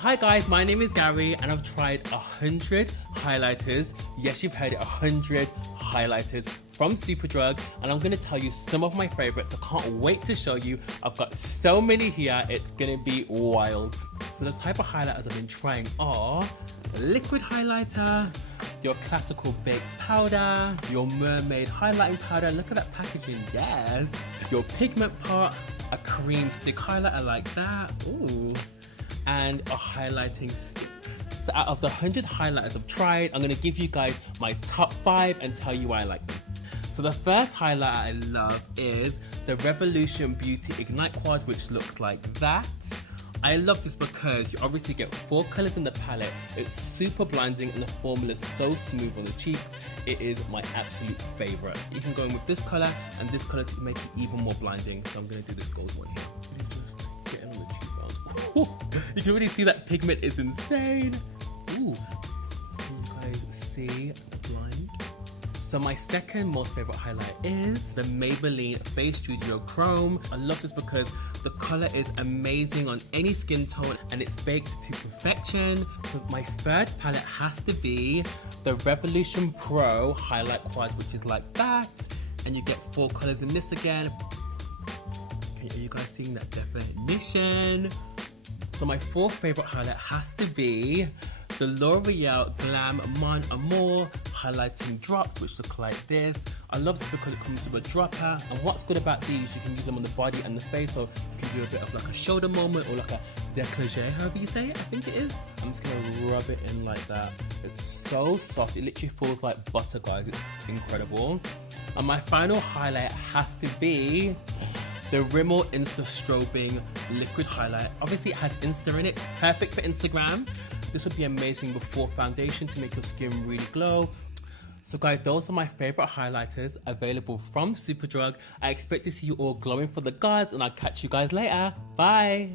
hi guys, my name is Gary and I've tried 100 highlighters. Yes, you've heard it, 100 highlighters from Superdrug, and I'm going to tell you some of my favorites. I can't wait to show you. I've got so many here, it's going to be wild. So the type of highlighters I've been trying are liquid highlighter, your classical baked powder, your mermaid highlighting powder, look at that packaging, yes, your pigment pot, a cream stick highlighter like that, ooh, and a highlighting stick. So out of the 100 highlighters I've tried, I'm going to give you guys my top 5 and tell you why I like them. So the first highlighter I love is the Revolution Beauty Ignite Quad, which looks like that. I love this because you obviously get 4 colors in the palette. It's super blinding and the formula is so smooth on the cheeks. It is my absolute favorite. You can go in with this color and this color to make it even more blinding. So I'm going to do this gold one here. Get in on the cheekbones. You can really see that pigment is insane. Ooh, can you guys see the blind? So my second most favorite highlight is the Maybelline Face Studio Chrome. I love this because the color is amazing on any skin tone and it's baked to perfection. So my third palette has to be the Revolution Pro Highlight Quad, which is like that. And you get 4 colors in this again. Okay, are you guys seeing that definition? So my fourth favorite highlight has to be the L'Oreal Glam Mon Amour highlighting drops, which look like this. I love this because it comes with a dropper, and what's good about these, you can use them on the body and the face, so you can do a bit of like a shoulder moment or like a décolleté, however you say it, I think it is. I'm just gonna rub it in like that. It's so soft, it literally feels like butter, guys. It's incredible. And my final highlight has to be the Rimmel Insta Strobing liquid highlight. Obviously it has Insta in it, perfect for Instagram. This would be amazing before foundation to make your skin really glow. So guys, those are my favorite highlighters available from Superdrug. I expect to see you all glowing for the gods, and I'll catch you guys later. Bye.